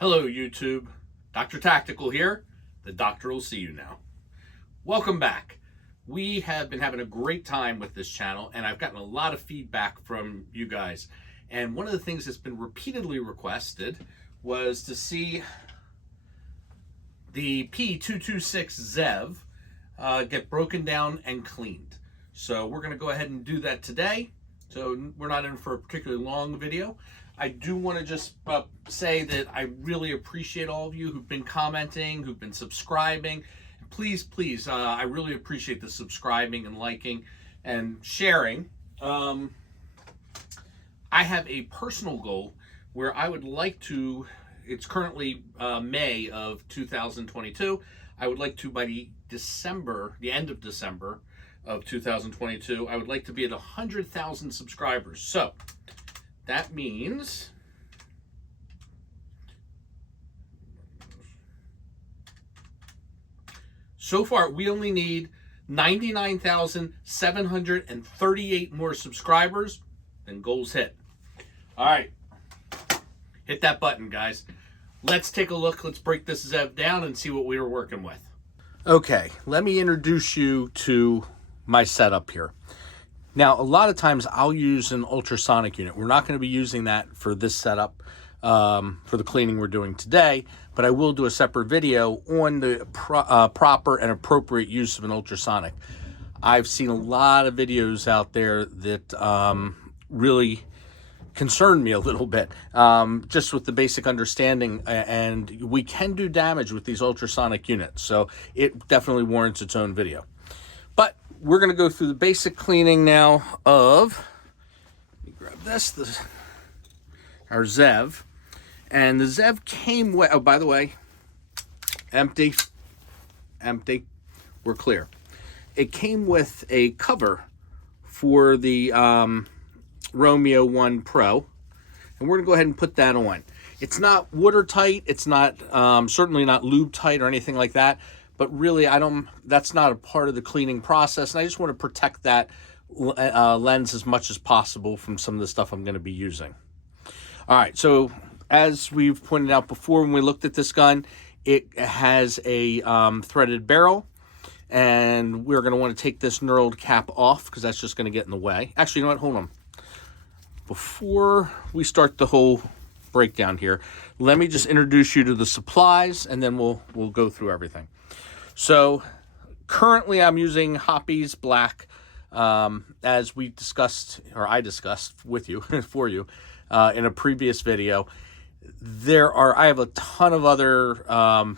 Hello YouTube, DoctorTactical here. The doctor will see you now. Welcome back. We have been having a great time with this channel and I've gotten a lot of feedback from you guys. And one of the things that's been repeatedly requested was to see the P226 Zev get broken down and cleaned. So we're going to go ahead and do that today. So we're not in for a particularly long video. I do want to just say that I really appreciate all of you who've been commenting, who've been subscribing. Please, I really appreciate the subscribing and liking and sharing. I have a personal goal where I would like to, it's currently May of 2022. I would like to, by the end of December of 2022, I would like to be at 100,000 subscribers. So that means so far we only need 99,738 more subscribers and goals hit. All right, hit that button, guys. Let's take a look. Let's break this Zev down and see what we were working with. Okay, let me introduce you to my setup here. Now, a lot of times I'll use an ultrasonic unit. We're not going to be using that for this setup for the cleaning we're doing today, but I will do a separate video on the proper and appropriate use of an ultrasonic. I've seen a lot of videos out there that really concern me a little bit, just with the basic understanding, and we can do damage with these ultrasonic units, so it definitely warrants its own video. But we're going to go through the basic cleaning now of, let me grab this, our Zev. And the Zev came with, oh, by the way, empty, we're clear. It came with a cover for the Romeo 1 Pro, and we're going to go ahead and put that on. It's not watertight, it's not, certainly not lube tight or anything like that. But really, that's not a part of the cleaning process. And I just want to protect that lens as much as possible from some of the stuff I'm going to be using. All right, so as we've pointed out before when we looked at this gun, it has a threaded barrel. And we're going to want to take this knurled cap off because that's just going to get in the way. Actually, you know what? Hold on. Before we start the whole breakdown here, let me just introduce you to the supplies, and then we'll go through everything. So currently I'm using Hoppy's Black, as we discussed, or I discussed with you, for you, in a previous video. I have a ton of other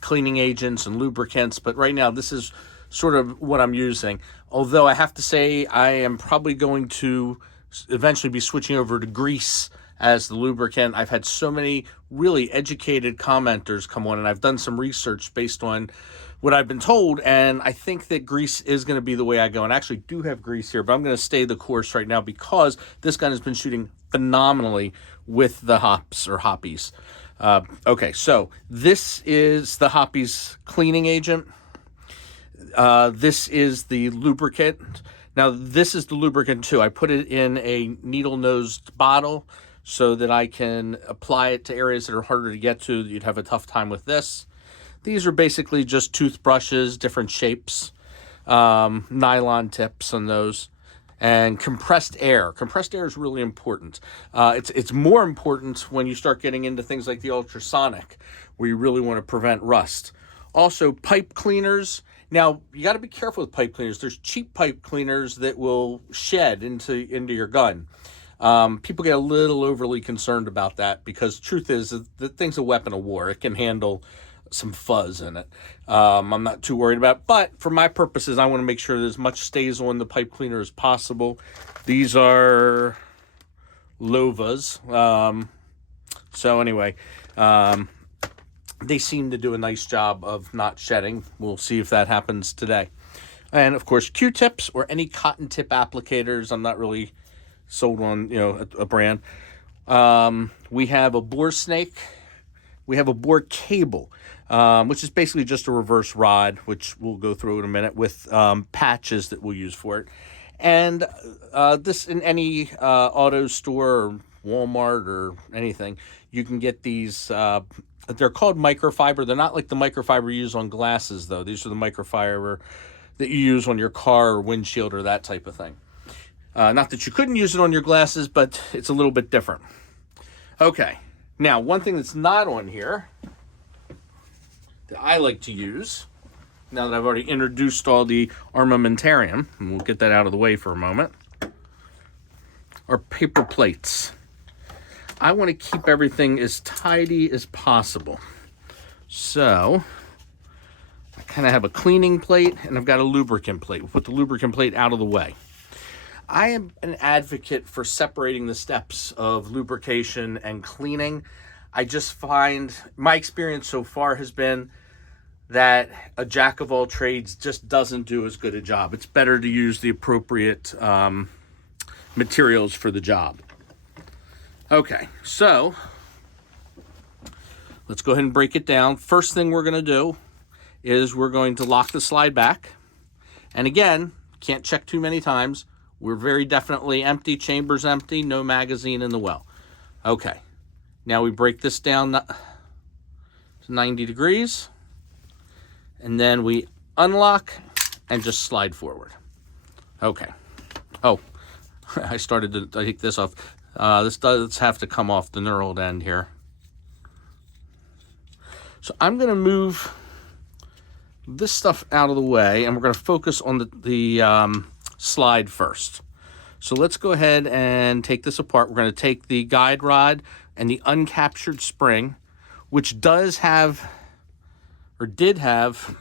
cleaning agents and lubricants, but right now this is sort of what I'm using. Although I have to say I am probably going to eventually be switching over to grease as the lubricant. I've had so many really educated commenters come on, and I've done some research based on what I've been told, and I think that grease is going to be the way I go. And I actually do have grease here, but I'm going to stay the course right now because this gun has been shooting phenomenally with the hops or hoppies. Okay, so this is the Hoppy's cleaning agent. This is the lubricant. Now, this is the lubricant too. I put it in a needle-nosed bottle so that I can apply it to areas that are harder to get to. You'd have a tough time with this. These are basically just toothbrushes, different shapes, nylon tips on those, and compressed air. Compressed air is really important. It's more important when you start getting into things like the ultrasonic, where you really want to prevent rust. Also, pipe cleaners. Now, you got to be careful with pipe cleaners. There's cheap pipe cleaners that will shed into your gun. People get a little overly concerned about that because the truth is that the thing's a weapon of war. It can handle some fuzz in it. I'm not too worried about it, but for my purposes, I want to make sure that as much stays on the pipe cleaner as possible. These are Lovas. So anyway, they seem to do a nice job of not shedding. We'll see if that happens today. And of course, Q-tips or any cotton tip applicators. I'm not really sold on, a brand. We have a bore snake. We have a bore cable, which is basically just a reverse rod, which we'll go through in a minute, with patches that we'll use for it. And this in any auto store or Walmart or anything, you can get these, they're called microfiber. They're not like the microfiber you use on glasses, though. These are the microfiber that you use on your car or windshield or that type of thing. Not that you couldn't use it on your glasses, but it's a little bit different. Okay, now one thing that's not on here that I like to use, now that I've already introduced all the armamentarium, and we'll get that out of the way for a moment, are paper plates. I want to keep everything as tidy as possible. So I kind of have a cleaning plate and I've got a lubricant plate. We'll put the lubricant plate out of the way. I am an advocate for separating the steps of lubrication and cleaning. I just find my experience so far has been that a jack of all trades just doesn't do as good a job. It's better to use the appropriate materials for the job. Okay, so let's go ahead and break it down. First thing we're going to do is we're going to lock the slide back. And again, can't check too many times. We're very definitely empty, chamber's empty, no magazine in the well. Okay, now we break this down to 90 degrees. And then we unlock and just slide forward. Okay. Oh, I started to take this off. This does have to come off the knurled end here. So I'm going to move this stuff out of the way, and we're going to focus on the slide first. So let's go ahead and take this apart. We're going to take the guide rod and the uncaptured spring, which does have, or did have,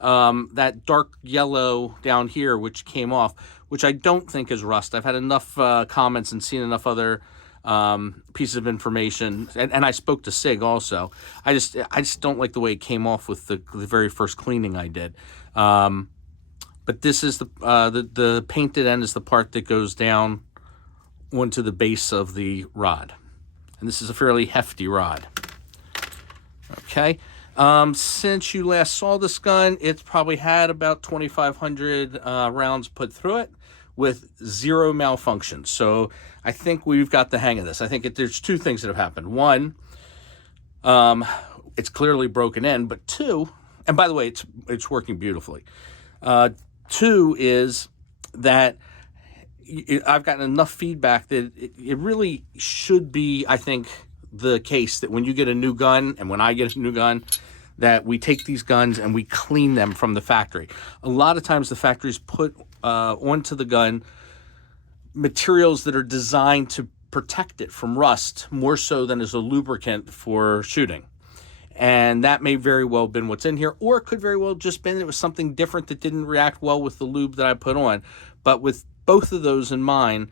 that dark yellow down here, which came off, which I don't think is rust. I've had enough comments and seen enough other pieces of information, and I spoke to Sig also. I just don't like the way it came off with the very first cleaning I did. But this is the painted end is the part that goes down onto the base of the rod, and this is a fairly hefty rod. Okay. Since you last saw this gun, it's probably had about 2,500 rounds put through it with 0 malfunctions. So I think we've got the hang of this. I think there's two things that have happened. One, it's clearly broken in, but two, and by the way, it's working beautifully. Two is that I've gotten enough feedback that it really should be, I think, the case that when you get a new gun and when I get a new gun, that we take these guns and we clean them from the factory. A lot of times the factories put onto the gun materials that are designed to protect it from rust more so than as a lubricant for shooting. And that may very well have been what's in here, or it could very well just been it was something different that didn't react well with the lube that I put on. But with both of those in mind,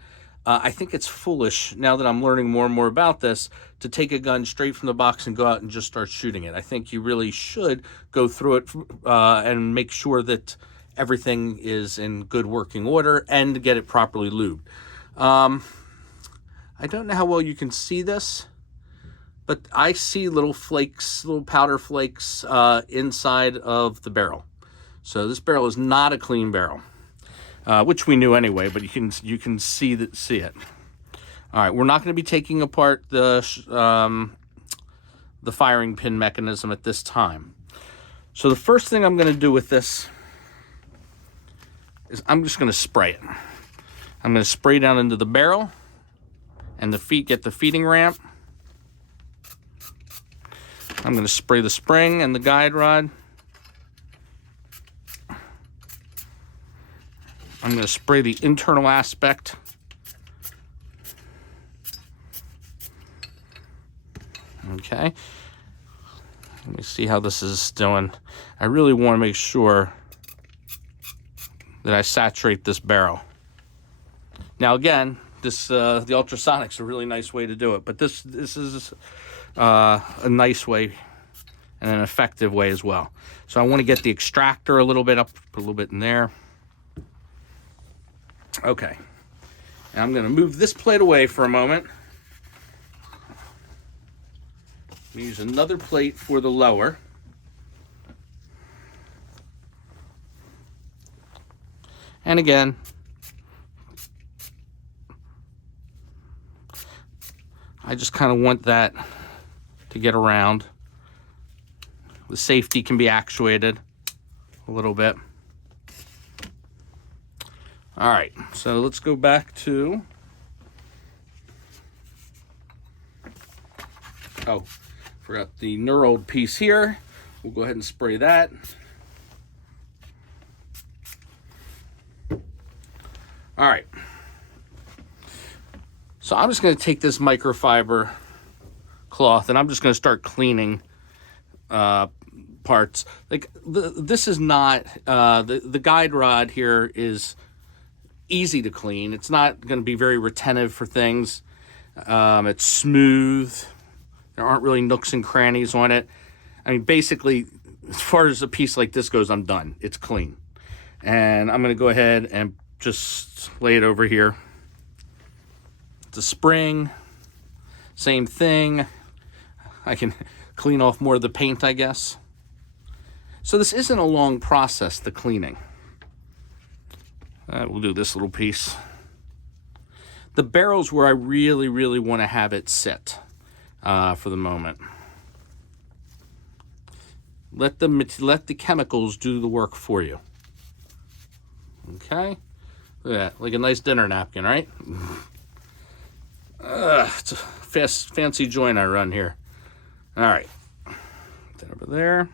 I think it's foolish, now that I'm learning more and more about this, to take a gun straight from the box and go out and just start shooting it. I think you really should go through it and make sure that everything is in good working order and get it properly lubed. I don't know how well you can see this, but I see little flakes, little powder flakes inside of the barrel. So this barrel is not a clean barrel. Which we knew anyway, but you can see it. All right, we're not going to be taking apart the firing pin mechanism at this time. So the first thing I'm going to do with this is I'm just going to spray it. I'm going to spray down into the barrel and get the feeding ramp. I'm going to spray the spring and the guide rod. I'm going to spray the internal aspect. Okay. Let me see how this is doing. I really want to make sure that I saturate this barrel. Now again, the ultrasonic's a really nice way to do it, but this is a nice way and an effective way as well. So I want to get the extractor a little bit up, put a little bit in there. Okay, and I'm going to move this plate away for a moment. We use another plate for the lower. And again, I just kind of want that to get around. The safety can be actuated a little bit. All right, so let's go back to, oh, forgot the knurled piece here. We'll go ahead and spray that. All right. So I'm just going to take this microfiber cloth and I'm just going to start cleaning parts. Like this is not, the guide rod here is easy to clean. It's not going to be very retentive for things. It's smooth. There aren't really nooks and crannies on it. I mean, basically, as far as a piece like this goes, I'm done. It's clean. And I'm going to go ahead and just lay it over here. It's a spring. Same thing. I can clean off more of the paint, I guess. So this isn't a long process, the cleaning. We'll do this little piece. The barrel's where I really, really want to have it sit for the moment. Let the chemicals do the work for you. Okay? Look at that, like a nice dinner napkin, right? It's a fancy joint I run here. All right, put that over there.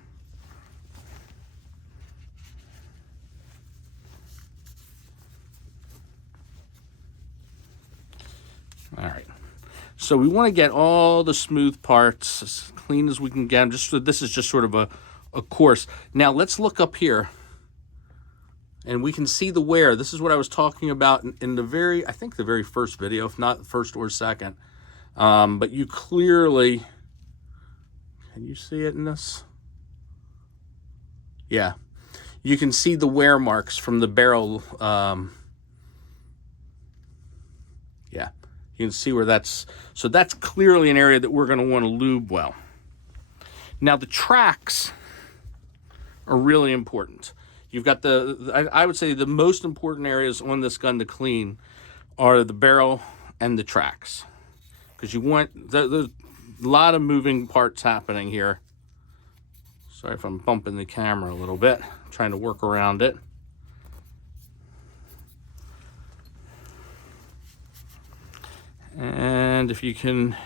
All right, so we want to get all the smooth parts as clean as we can get them. This is just sort of a course. Now let's look up here and we can see the wear. This is what I was talking about in the I think the very first video, if not the first or second. But you clearly, can you see it in this? Yeah, you can see the wear marks from the barrel. Yeah. You can see where so that's clearly an area that we're going to want to lube well. Now the tracks are really important. You've got I would say the most important areas on this gun to clean are the barrel and the tracks. Because you want, there's a lot of moving parts happening here. Sorry if I'm bumping the camera a little bit. I'm trying to work around it. And if you can,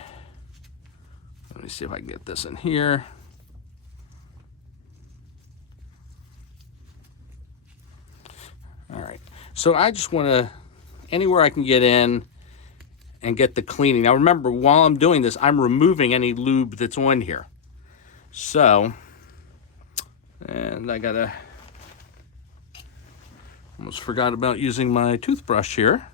let me see if I can get this in here. All right, so I just want to, anywhere I can get in and get the cleaning. Now remember, while I'm doing this, I'm removing any lube that's on here. So, and I gotta, almost forgot about using my toothbrush here.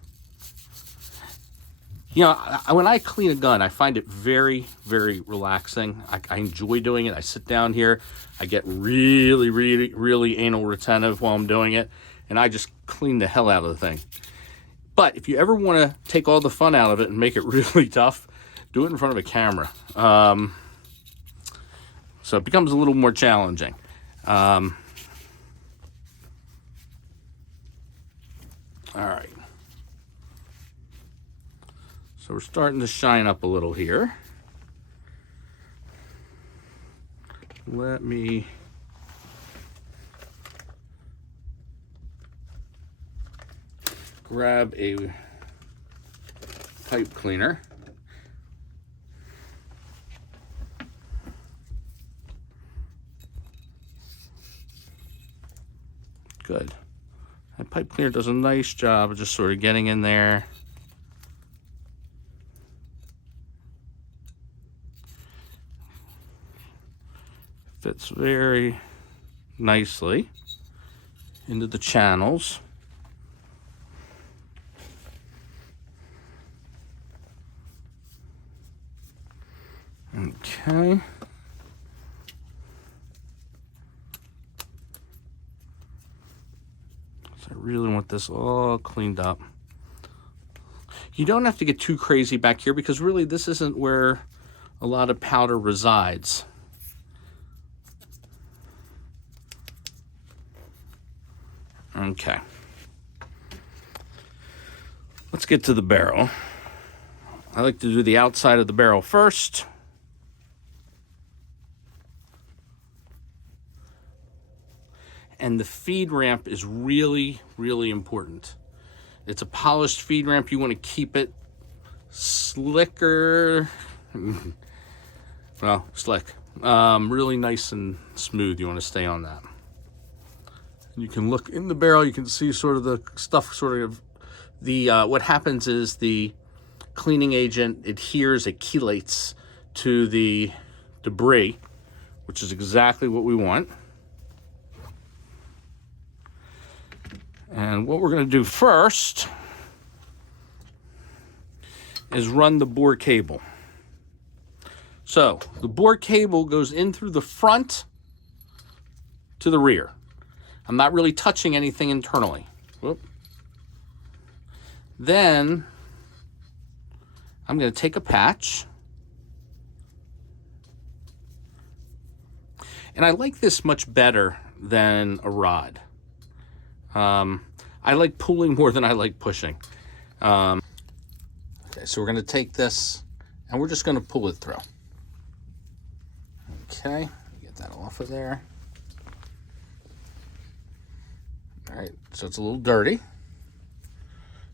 You know, when I clean a gun, I find it very, very relaxing. I enjoy doing it. I sit down here. I get really, really, really anal retentive while I'm doing it. And I just clean the hell out of the thing. But if you ever want to take all the fun out of it and make it really tough, do it in front of a camera. So it becomes a little more challenging. All right. So we're starting to shine up a little here. Let me grab a pipe cleaner. Good. That pipe cleaner does a nice job of just sort of getting in there. Fits very nicely into the channels. Okay. So I really want this all cleaned up. You don't have to get too crazy back here because really this isn't where a lot of powder resides. Okay. Let's get to the barrel. I like to do the outside of the barrel first. And the feed ramp is really, really important. It's a polished feed ramp. You want to keep it slicker. Well, slick. Really nice and smooth. You want to stay on that. You can look in the barrel. You can see sort of the stuff, sort of the, what happens is the cleaning agent adheres, it chelates to the debris, which is exactly what we want. And what we're going to do first is run the bore cable. So the bore cable goes in through the front to the rear. I'm not really touching anything internally. Whoop. Then I'm going to take a patch. And I like this much better than a rod. I like pulling more than I like pushing. Okay, so we're going to take this and we're just going to pull it through. Okay, get that off of there. All right, so it's a little dirty.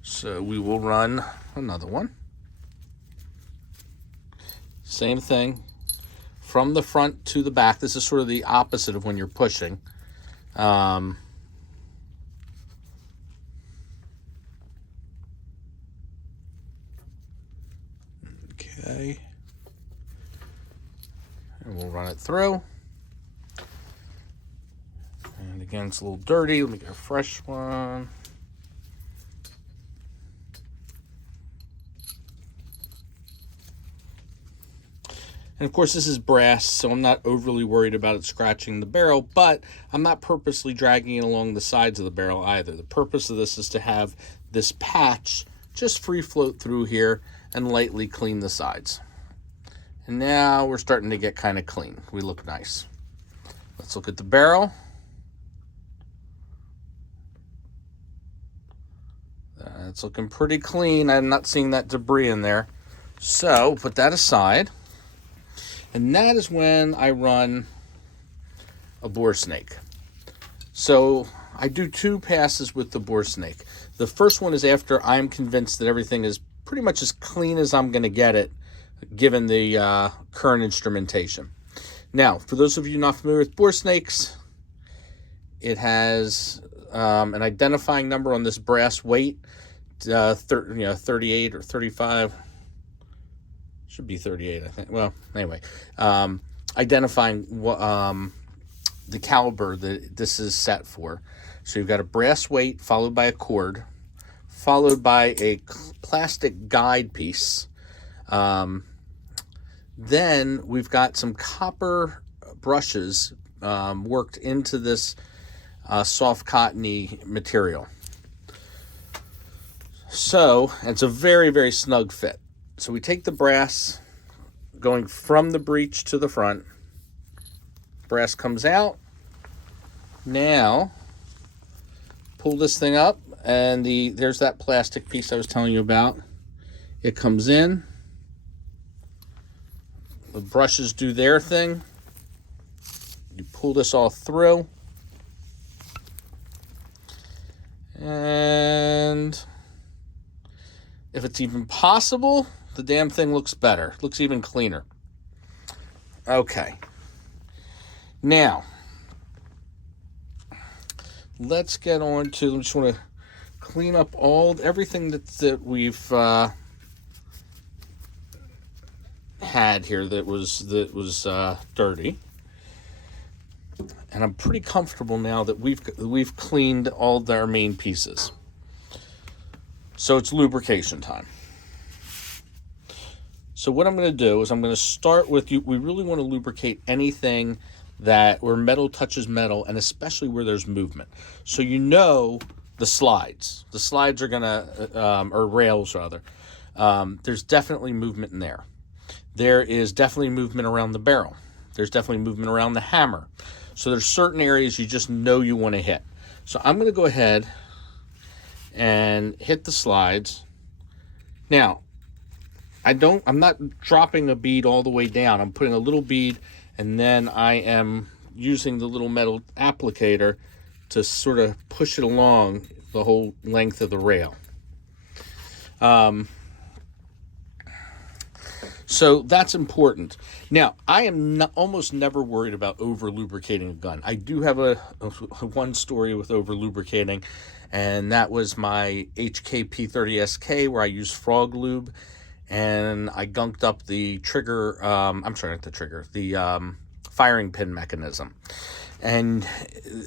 So we will run another one. Same thing from the front to the back. This is sort of the opposite of when you're pushing. Okay. And we'll run it through. And again, it's a little dirty. Let me get a fresh one. And of course, this is brass, so I'm not overly worried about it scratching the barrel, but I'm not purposely dragging it along the sides of the barrel either. The purpose of this is to have this patch just free float through here and lightly clean the sides. And now we're starting to get kind of clean. We look nice. Let's look at the barrel. It's looking pretty clean. I'm not seeing that debris in there. So put that aside. And that is when I run a bore snake. So I do 2 passes with the bore snake. The first one is after I'm convinced that everything is pretty much as clean as I'm going to get it, given the current instrumentation. Now, for those of you not familiar with bore snakes, it has an identifying number on this brass weight, 38 or 35. Should be 38, I think. Well, anyway, identifying the caliber that this is set for. So you've got a brass weight followed by a cord, followed by a plastic guide piece. Then we've got some copper brushes worked into this soft cottony material. So it's a very, very snug fit. So we take the brass going from the breech to the front. Brass comes out. Now, pull this thing up, and there's that plastic piece I was telling you about. It comes in. The brushes do their thing. You pull this all through. And if it's even possible, the damn thing looks better. Looks even cleaner. Okay. Now, let's get on to, I just want to clean up everything that we've had here that was dirty. And I'm pretty comfortable now that we've cleaned all our main pieces. So it's lubrication time. So what I'm going to do is I'm going to start with you. We really want to lubricate anything where metal touches metal, and especially where there's movement. So the slides. The slides are going to, or rails rather. There's definitely movement in there. There is definitely movement around the barrel. There's definitely movement around the hammer. So there's certain areas you just know you want to hit. So I'm going to go ahead and hit the slides. Now, I'm not dropping a bead all the way down. I'm putting a little bead, and then I am using the little metal applicator to sort of push it along the whole length of the rail. So that's important. Now, I am almost never worried about over lubricating a gun. I do have a one story with over lubricating, and that was my P226 where I used frog lube, and I gunked up the trigger, the firing pin mechanism. And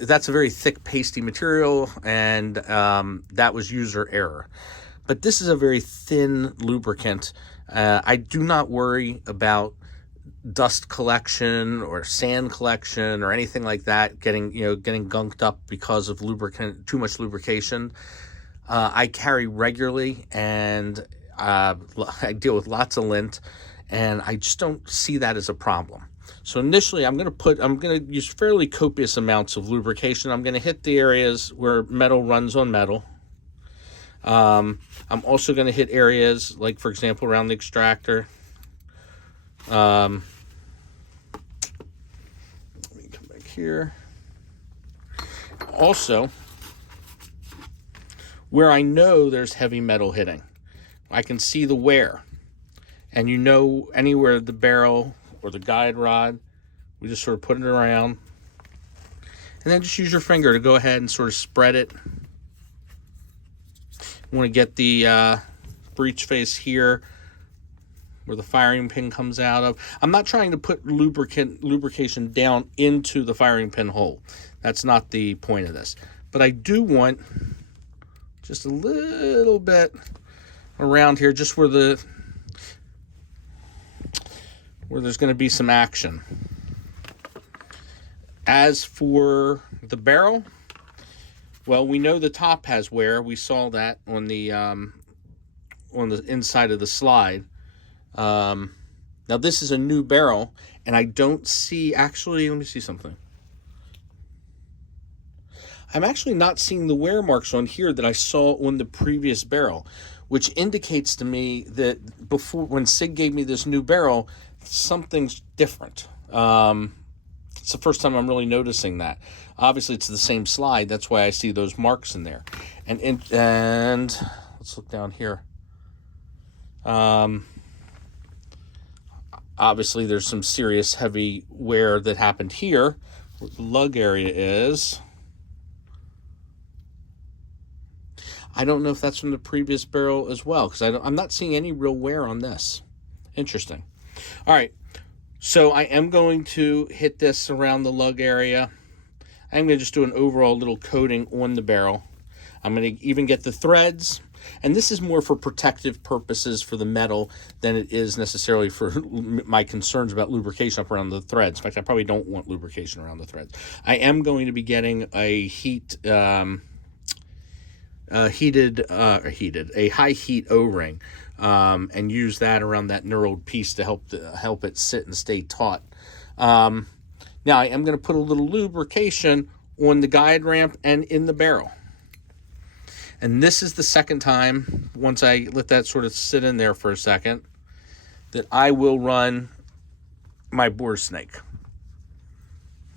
that's a very thick, pasty material, and that was user error. But this is a very thin lubricant. I do not worry about dust collection or sand collection or anything like that getting gunked up because of too much lubrication. I carry regularly, and I deal with lots of lint, and I just don't see that as a problem. So initially, I'm going to use fairly copious amounts of lubrication. I'm going to hit the areas where metal runs on metal. I'm also going to hit areas like, for example, around the extractor. Let me come back here. Also, where I know there's heavy metal hitting, I can see the wear. And anywhere the barrel or the guide rod, we just sort of put it around. And then just use your finger to go ahead and sort of spread it. You want to get the breech face here where the firing pin comes out of. I'm not trying to put lubrication down into the firing pin hole. That's not the point of this. But I do want just a little bit around here, just where there's going to be some action. As for the barrel, well, we know the top has wear. We saw that on the inside of the slide. Now this is a new barrel, and I don't see, actually, let me see something. I'm actually not seeing the wear marks on here that I saw on the previous barrel, which indicates to me that before, when Sig gave me this new barrel, something's different. It's the first time I'm really noticing that. Obviously, it's the same slide. That's why I see those marks in there. And let's look down here. Obviously, there's some serious heavy wear that happened here, where the lug area is. I don't know if that's from the previous barrel as well, because I'm not seeing any real wear on this. Interesting. All right. So I am going to hit this around the lug area. I'm going to just do an overall little coating on the barrel. I'm going to even get the threads. And this is more for protective purposes for the metal than it is necessarily for my concerns about lubrication up around the threads. In fact, I probably don't want lubrication around the threads. I am going to be getting a high heat O-ring. And use that around that knurled piece to help it sit and stay taut. Now I am going to put a little lubrication on the guide ramp and in the barrel. And this is the second time, once I let that sort of sit in there for a second, that I will run my bore snake.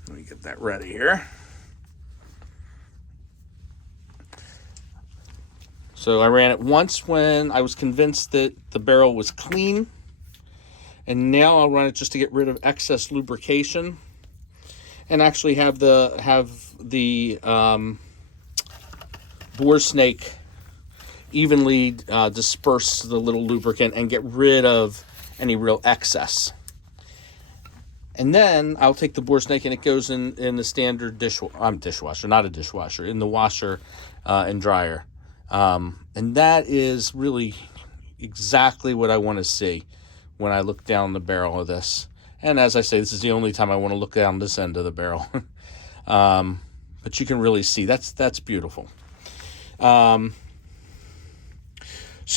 Let me get that ready here. So I ran it once when I was convinced that the barrel was clean. And now I'll run it just to get rid of excess lubrication. And actually have the bore snake evenly disperse the little lubricant and get rid of any real excess. And then I'll take the bore snake and it goes in the standard dishwasher, not a dishwasher, in the washer and dryer. And that is really exactly what I want to see when I look down the barrel of this. And as I say, this is the only time I want to look down this end of the barrel. But you can really see that's beautiful. So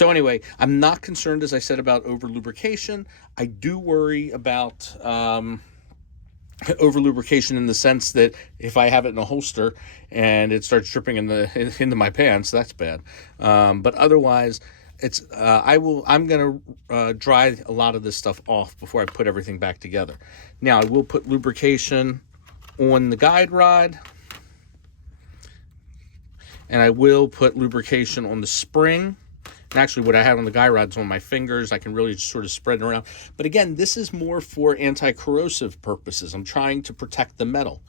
anyway, I'm not concerned, as I said, about over lubrication. I do worry about over lubrication in the sense that if I have it in a holster and it starts dripping into my pants, that's bad. But otherwise, I'm gonna dry a lot of this stuff off before I put everything back together. Now I will put lubrication on the guide rod, and I will put lubrication on the spring. And actually what I have on the guide rod's on my fingers. I can really just sort of spread it around. But again, this is more for anti-corrosive purposes. I'm trying to protect the metal.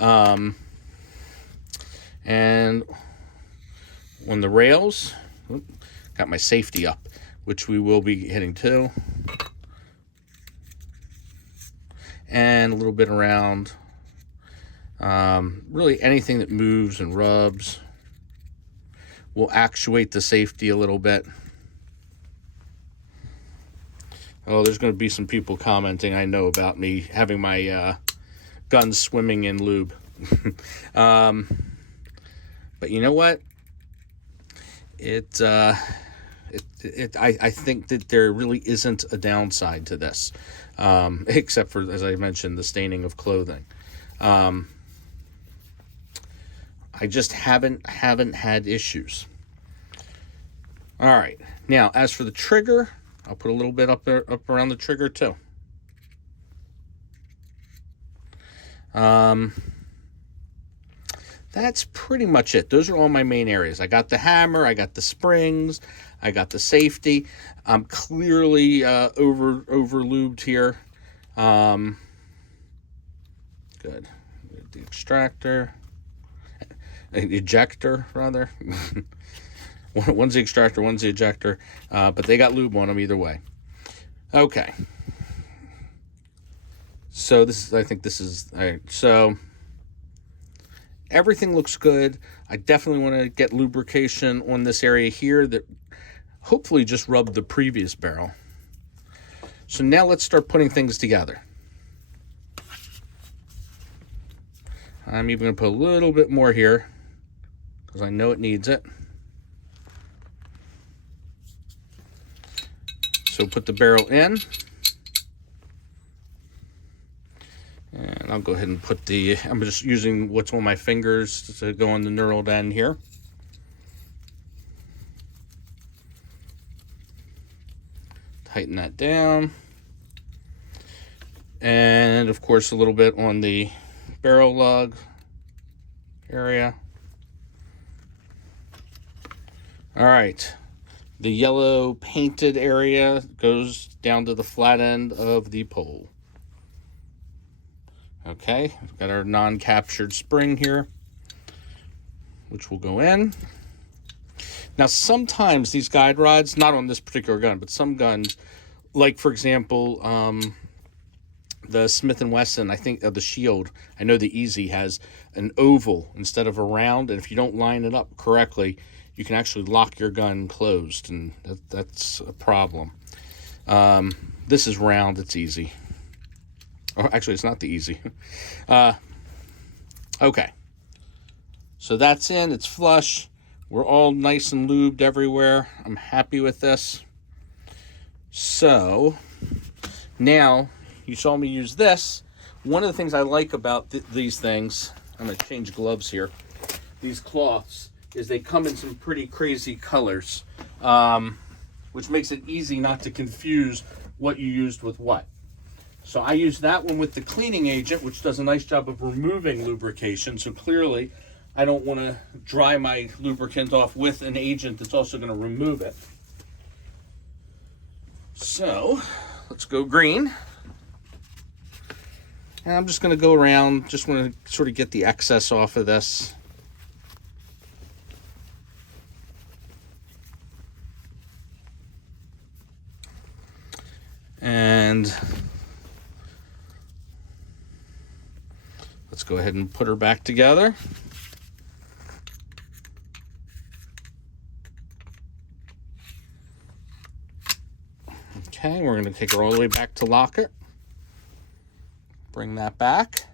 And on the rails, got my safety up, which we will be hitting too. And a little bit around. Really anything that moves and rubs will actuate the safety a little bit. Oh, there's going to be some people commenting, I know, about me having my guns swimming in lube. But you know what? I think that there really isn't a downside to this, except for, as I mentioned, the staining of clothing. I just haven't had issues. All right. Now, as for the trigger, I'll put a little bit up around the trigger too. That's pretty much it. Those are all my main areas. I got the hammer, I got the springs, I got the safety. I'm clearly over lubed here. Good. The extractor. Ejector, rather. One's the extractor, one's the ejector, but they got lube on them either way. Okay. So I think this is, all right. So everything looks good. I definitely want to get lubrication on this area here that hopefully just rubbed the previous barrel. So now let's start putting things together. I'm even going to put a little bit more here because I know it needs it. So put the barrel in. And I'll go ahead and put I'm just using what's on my fingers to go on the knurled end here. Tighten that down. And of course a little bit on the barrel lug area. All right, the yellow painted area goes down to the flat end of the pole. Okay, we've got our non-captured spring here, which will go in. Now sometimes these guide rods, not on this particular gun, but some guns, like for example, the Smith & Wesson, I think the Shield, I know the Easy has an oval instead of a round, and if you don't line it up correctly, you can actually lock your gun closed, and that's a problem. This is round, it's easy. Oh, actually, it's not the Easy. Okay. So that's in, it's flush. We're all nice and lubed everywhere. I'm happy with this. So, now, you saw me use this. One of the things I like about these things, I'm going to change gloves here, these cloths, is they come in some pretty crazy colors, which makes it easy not to confuse what you used with what. So I use that one with the cleaning agent, which does a nice job of removing lubrication. So clearly, I don't want to dry my lubricant off with an agent that's also going to remove it. So let's go green. And I'm just going to go around, just want to sort of get the excess off of this. And let's go ahead and put her back together. Okay, we're going to take her all the way back to lock it. Bring that back.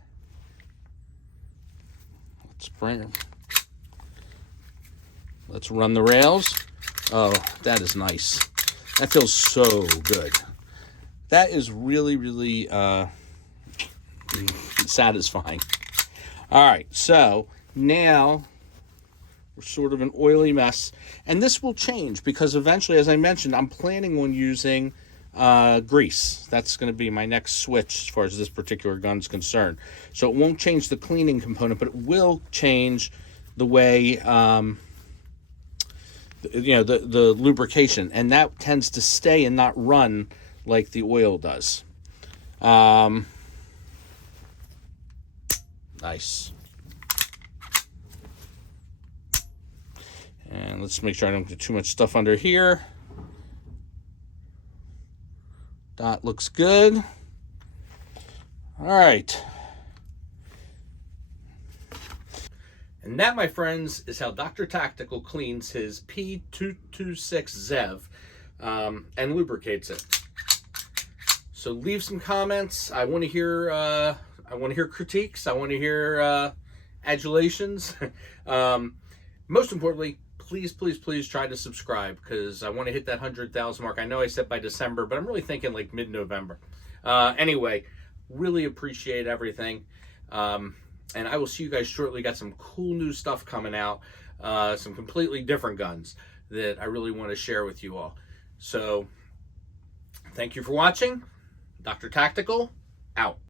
Let's run the rails. Oh, that is nice. That feels so good. That is really, really satisfying. All right, so now We're sort of an oily mess. And this will change because eventually, as I mentioned, I'm planning on using grease. That's going to be my next switch as far as this particular gun's concerned. So it won't change the cleaning component, but it will change the way, the lubrication. And that tends to stay and not run like the oil does. Nice. And let's make sure I don't get too much stuff under here. Dot looks good. All right. And that, my friends, is how DoctorTactical cleans his P226 Zev and lubricates it. So leave some comments. I want to hear critiques. I want to hear adulations. Most importantly, please try to subscribe, because I want to hit that 100,000 mark. I know I said by December, but I'm really thinking like mid-November. Anyway, really appreciate everything. And I will see you guys shortly. Got some cool new stuff coming out. Some completely different guns that I really want to share with you all. So thank you for watching. DoctorTactical, out.